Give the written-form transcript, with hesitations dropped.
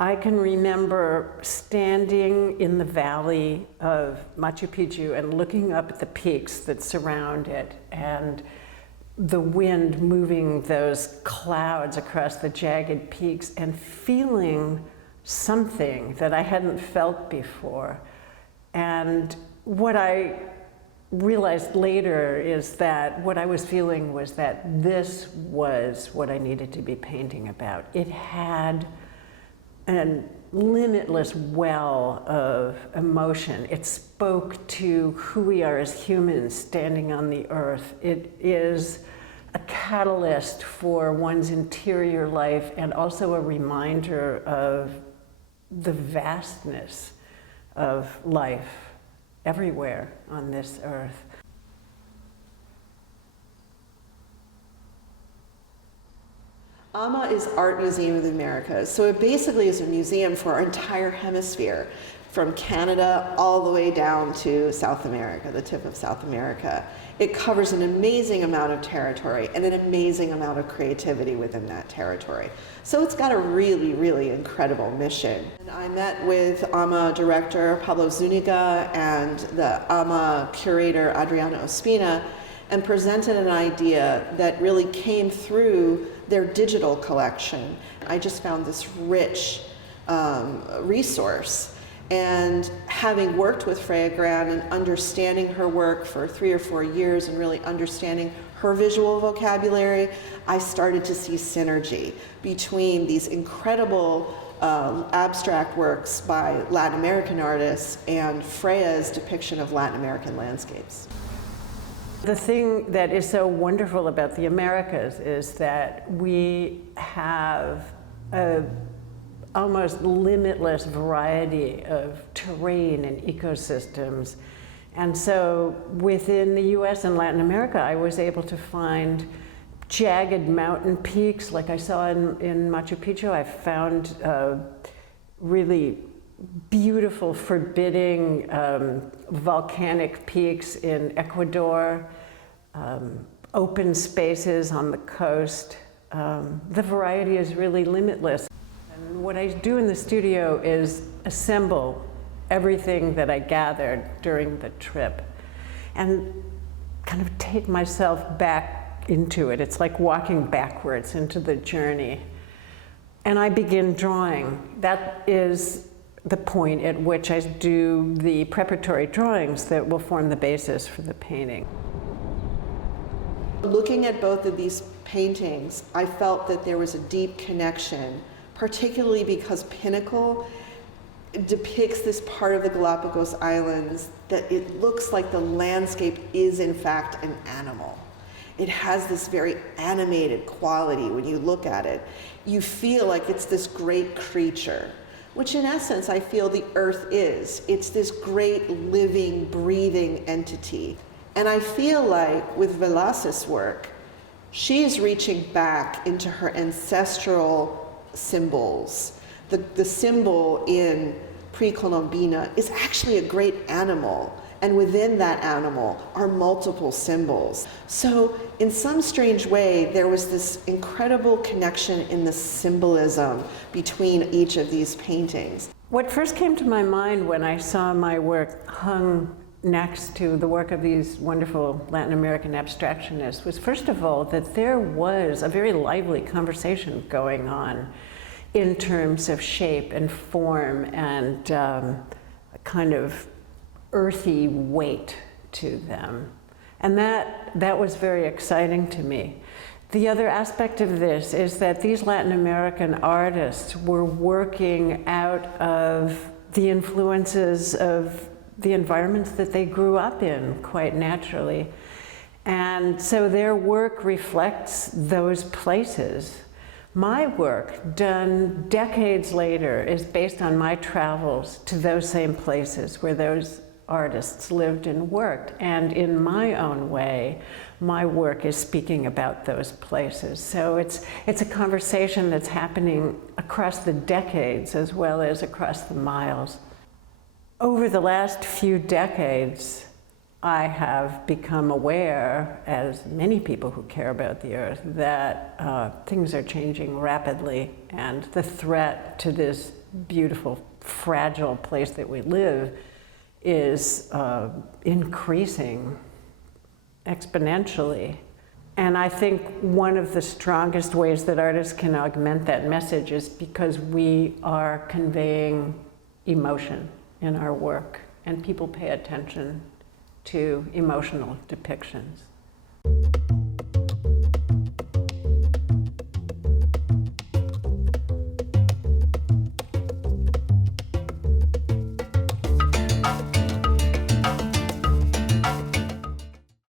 I can remember standing in the valley of Machu Picchu and looking up at the peaks that surround it, and the wind moving those clouds across the jagged peaks, and feeling something that I hadn't felt before. And what I realized later is that what I was feeling was that this was what I needed to be painting about. It had a limitless well of emotion. It spoke to who we are as humans standing on the earth. It is a catalyst for one's interior life, and also a reminder of the vastness of life everywhere on this earth. AMA is Art Museum of the Americas, so it basically is a museum for our entire hemisphere, from Canada all the way down to South America, the tip of South America. It covers an amazing amount of territory and an amazing amount of creativity within that territory. So it's got a really, really incredible mission. And I met with AMA director Pablo Zuniga and the AMA curator Adriana Ospina, and presented an idea that really came through their digital collection. I just found this rich resource. And having worked with Freya Grand and understanding her work for 3 or 4 years and really understanding her visual vocabulary, I started to see synergy between these incredible abstract works by Latin American artists and Freya's depiction of Latin American landscapes. The thing that is so wonderful about the Americas is that we have a almost limitless variety of terrain and ecosystems. And so within the US and Latin America, I was able to find jagged mountain peaks like I saw in Machu Picchu. I found really beautiful, forbidding volcanic peaks in Ecuador, open spaces on the coast. The variety is really limitless. And what I do in the studio is assemble everything that I gathered during the trip and kind of take myself back into it. It's like walking backwards into the journey. And I begin drawing. That is the point at which I do the preparatory drawings that will form the basis for the painting. Looking at both of these paintings, I felt that there was a deep connection, particularly because Pinnacle depicts this part of the Galapagos Islands that it looks like the landscape is in fact an animal. It has this very animated quality when you look at it. You feel like it's this great creature, which in essence I feel the earth is. It's this great living, breathing entity. And I feel like with Velázquez's work, she is reaching back into her ancestral symbols. The symbol in Precolombina is actually a great animal, and within that animal are multiple symbols. So in some strange way, there was this incredible connection in the symbolism between each of these paintings. What first came to my mind when I saw my work hung next to the work of these wonderful Latin American abstractionists was, first of all, that there was a very lively conversation going on in terms of shape and form and a kind of earthy weight to them. And that was very exciting to me. The other aspect of this is that these Latin American artists were working out of the influences of the environments that they grew up in quite naturally. And so their work reflects those places. My work, done decades later, is based on my travels to those same places where those artists lived and worked. And in my own way, my work is speaking about those places. So it's a conversation that's happening across the decades as well as across the miles. Over the last few decades, I have become aware, as many people who care about the earth, that things are changing rapidly, and the threat to this beautiful, fragile place that we live is increasing exponentially. And I think one of the strongest ways that artists can augment that message is because we are conveying emotion in our work, and people pay attention to emotional depictions.